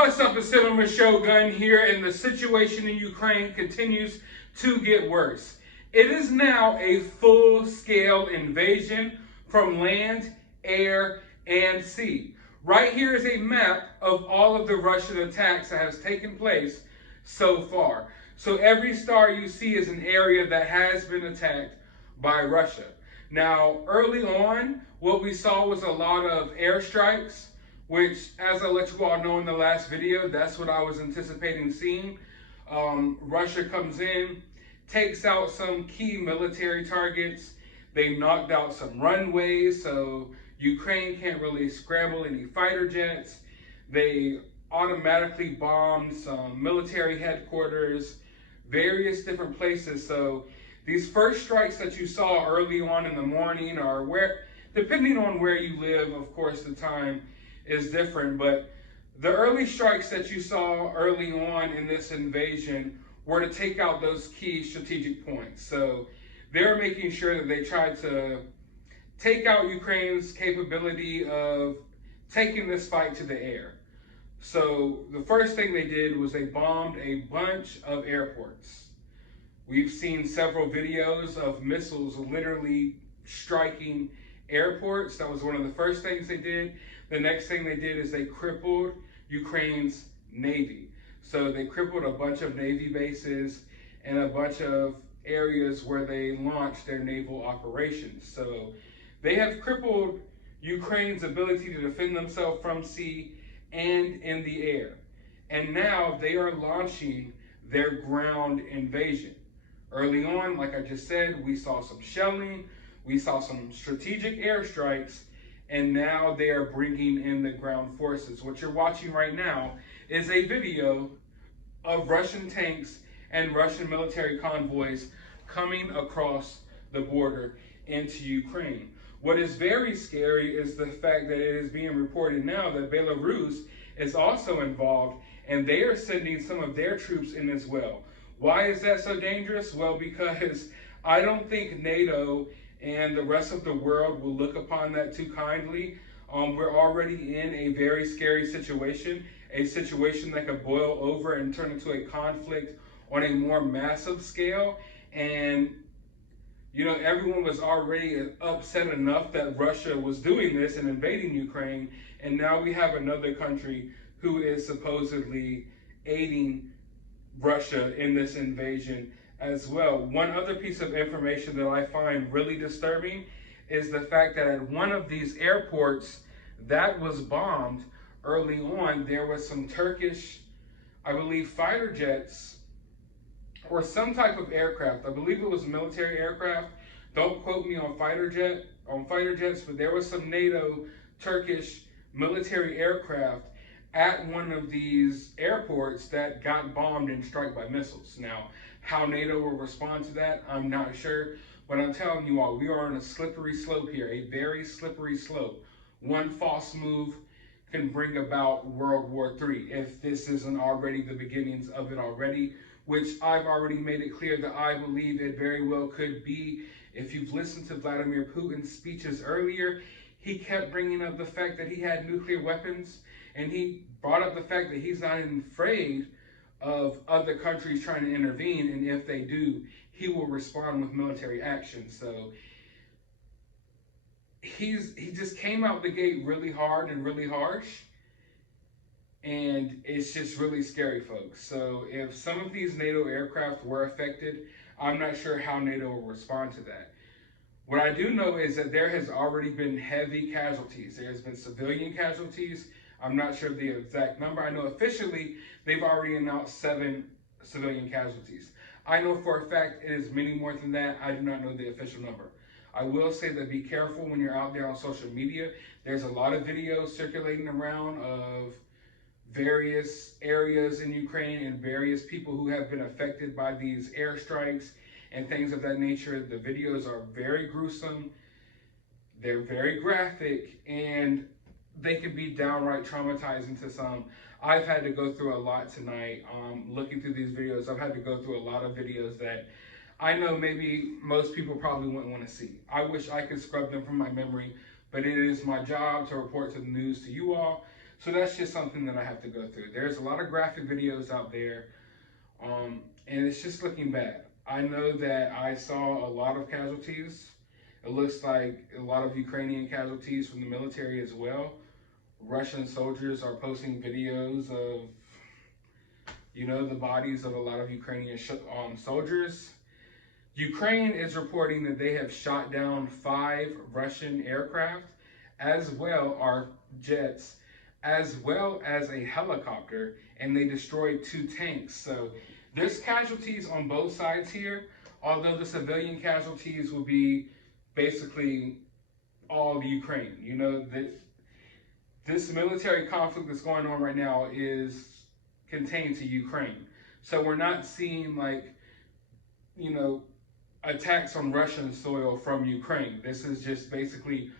What's up, it's Cinema Shogun here, and the situation in Ukraine continues to get worse. It is now a full-scale invasion from land, air, and sea. Right here is a map of all of the Russian attacks that has taken place so far. So every star you see is an area that has been attacked by Russia. Now, early on, what we saw was a lot of airstrikes, which, as I let you all know in the last video, that's what I was anticipating seeing. Russia comes in, takes out some key military targets. They knocked out some runways, so Ukraine can't really scramble any fighter jets. They automatically bombed some military headquarters, various different places. So these first strikes that you saw early on in the morning, or where, depending on where you live, of course, the time is different, but the early strikes that you saw early on in this invasion were to take out those key strategic points. So they're making sure that they try to take out Ukraine's capability of taking this fight to the air. So the first thing they did was they bombed a bunch of airports. We've seen several videos of missiles literally striking airports. That was one of the first things they did. The next thing they did is they crippled Ukraine's Navy. So they crippled a bunch of Navy bases and a bunch of areas where they launched their naval operations. So they have crippled Ukraine's ability to defend themselves from sea and in the air. And now they are launching their ground invasion. Early on, like I just said, we saw some shelling, we saw some strategic airstrikes, and now they are bringing in the ground forces. What you're watching right now is a video of Russian tanks and Russian military convoys coming across the border into Ukraine. What is very scary is the fact that it is being reported now that Belarus is also involved, and they are sending some of their troops in as well. Why is that so dangerous? Well, because I don't think NATO and the rest of the world will look upon that too kindly. We're already in a very scary situation, a situation that could boil over and turn into a conflict on a more massive scale. And, you know, everyone was already upset enough that Russia was doing this and invading Ukraine. And now we have another country who is supposedly aiding Russia in this invasion as well. One other piece of information that I find really disturbing is the fact that at one of these airports that was bombed early on, there was some Turkish, I believe, fighter jets or some type of aircraft. I believe it was military aircraft. Don't quote me on fighter jets, but there was some NATO Turkish military aircraft at one of these airports that got bombed and struck by missiles. Now, how NATO will respond to that, I'm not sure. But I'm telling you all, we are on a slippery slope here, a very slippery slope. One false move can bring about World War III, if this isn't already the beginnings of it already, which I've already made it clear that I believe it very well could be. If you've listened to Vladimir Putin's speeches earlier, he kept bringing up the fact that he had nuclear weapons, and he brought up the fact that he's not afraid of other countries trying to intervene, and if they do, he will respond with military action. So he just came out the gate really hard and really harsh, and it's just really scary, folks. So if some of these NATO aircraft were affected, I'm not sure how NATO will respond to that. What I do know is that there has already been heavy casualties. There has been civilian casualties. I'm not sure the exact number. I know officially they've already announced 7 civilian casualties. I know for a fact it is many more than that. I do not know the official number. I will say that be careful when you're out there on social media. There's a lot of videos circulating around of various areas in Ukraine and various people who have been affected by these airstrikes and things of that nature. The videos are very gruesome. They're very graphic, and they can be downright traumatizing to some. I've had to go through a lot tonight looking through these videos. I've had to go through a lot of videos that I know maybe most people probably wouldn't want to see. I wish I could scrub them from my memory, but it is my job to report to the news to you all. So that's just something that I have to go through. There's a lot of graphic videos out there, and it's just looking bad. I know that I saw a lot of casualties. It looks like a lot of Ukrainian casualties from the military as well. Russian soldiers are posting videos of, the bodies of a lot of Ukrainian soldiers. Ukraine is reporting that they have shot down 5 Russian aircraft, as well as jets, as well as a helicopter, and they destroyed 2 tanks. So there's casualties on both sides here, although the civilian casualties will be basically all of Ukraine. This military conflict that's going on right now is contained to Ukraine. So we're not seeing attacks on Russian soil from Ukraine. This is just basically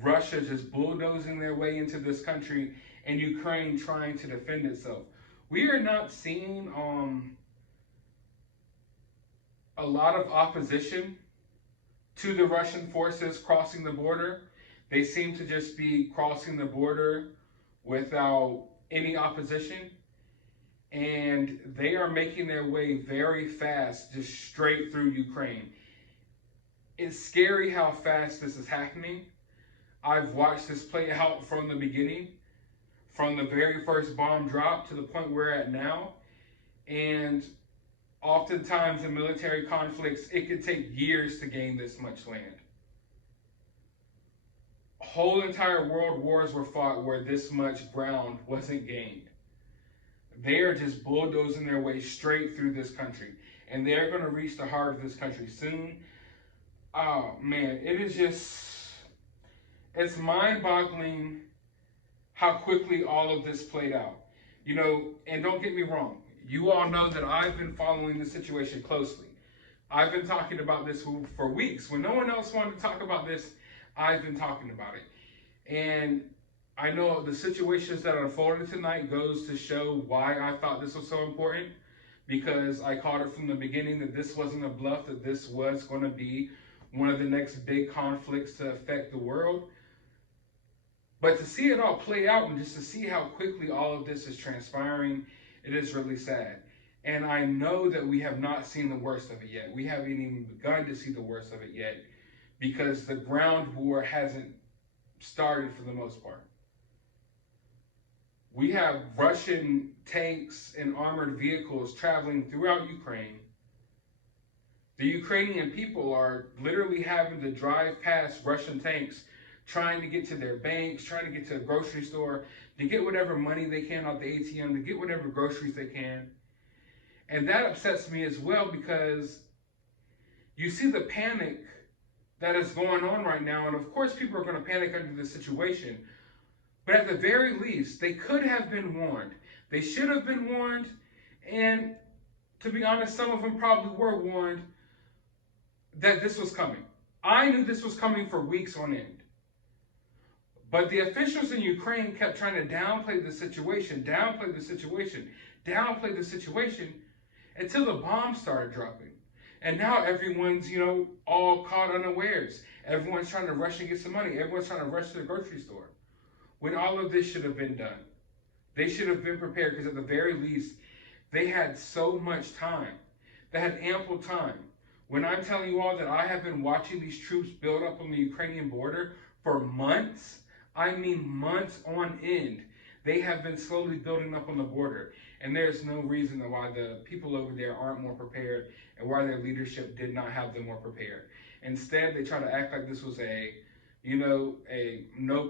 Russia just bulldozing their way into this country and Ukraine trying to defend itself. We are not seeing a lot of opposition to the Russian forces crossing the border. They seem to just be crossing the border without any opposition. And they are making their way very fast, just straight through Ukraine. It's scary how fast this is happening. I've watched this play out from the beginning, from the very first bomb drop to the point we're at now. And oftentimes in military conflicts, it could take years to gain this much land. Whole entire world wars were fought where this much ground wasn't gained. They are just bulldozing their way straight through this country. And they're going to reach the heart of this country soon. Oh, man, it's mind-boggling how quickly all of this played out. And don't get me wrong. You all know that I've been following the situation closely. I've been talking about this for weeks. When no one else wanted to talk about this, I've been talking about it. And I know the situations that unfolded tonight goes to show why I thought this was so important, because I called it from the beginning that this wasn't a bluff, that this was going to be one of the next big conflicts to affect the world. But to see it all play out and just to see how quickly all of this is transpiring, it is really sad. And I know that we have not seen the worst of it yet. We haven't even begun to see the worst of it yet, because the ground war hasn't started for the most part. We have Russian tanks and armored vehicles traveling throughout Ukraine. The Ukrainian people are literally having to drive past Russian tanks, trying to get to their banks, trying to get to a grocery store, to get whatever money they can out the ATM, to get whatever groceries they can. And that upsets me as well, because you see the panic that is going on right now. And of course, people are going to panic under this situation. But at the very least, they could have been warned. They should have been warned. And to be honest, some of them probably were warned that this was coming. I knew this was coming for weeks on end. But the officials in Ukraine kept trying to downplay the situation, until the bombs started dropping. And now everyone's, all caught unawares. Everyone's trying to rush and get some money. Everyone's trying to rush to the grocery store. When all of this should have been done. They should have been prepared, because at the very least, they had so much time. They had ample time. When I'm telling you all that I have been watching these troops build up on the Ukrainian border for months, I mean months on end, they have been slowly building up on the border. And there's no reason why the people over there aren't more prepared and why their leadership did not have them more prepared. Instead, they try to act like this was a no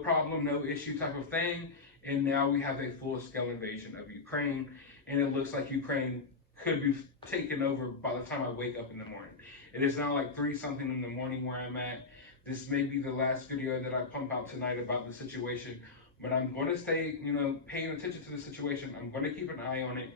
problem, no issue type of thing. And now we have a full-scale invasion of Ukraine. And it looks like Ukraine could be taken over by the time I wake up in the morning. It is now like 3-something in the morning where I'm at. This may be the last video that I pump out tonight about the situation. But I'm going to stay, paying attention to the situation. I'm going to keep an eye on it.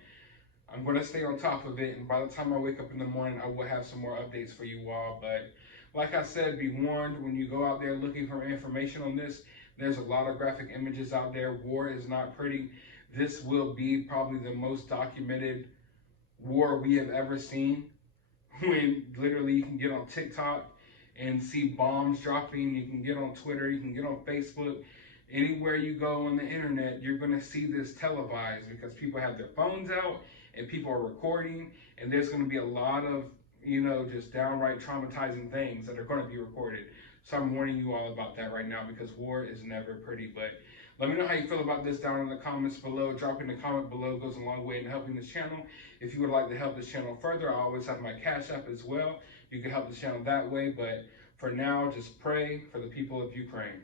I'm going to stay on top of it. And by the time I wake up in the morning, I will have some more updates for you all. But like I said, be warned when you go out there looking for information on this. There's a lot of graphic images out there. War is not pretty. This will be probably the most documented war we have ever seen. When literally you can get on TikTok and see bombs dropping. You can get on Twitter. You can get on Facebook. Anywhere you go on the internet, you're going to see this televised because people have their phones out and people are recording, and there's going to be a lot of, just downright traumatizing things that are going to be recorded. So I'm warning you all about that right now because war is never pretty. But let me know how you feel about this down in the comments below. Dropping a comment below goes a long way in helping this channel. If you would like to help this channel further, I always have my Cash App as well. You can help this channel that way. But for now, just pray for the people of Ukraine.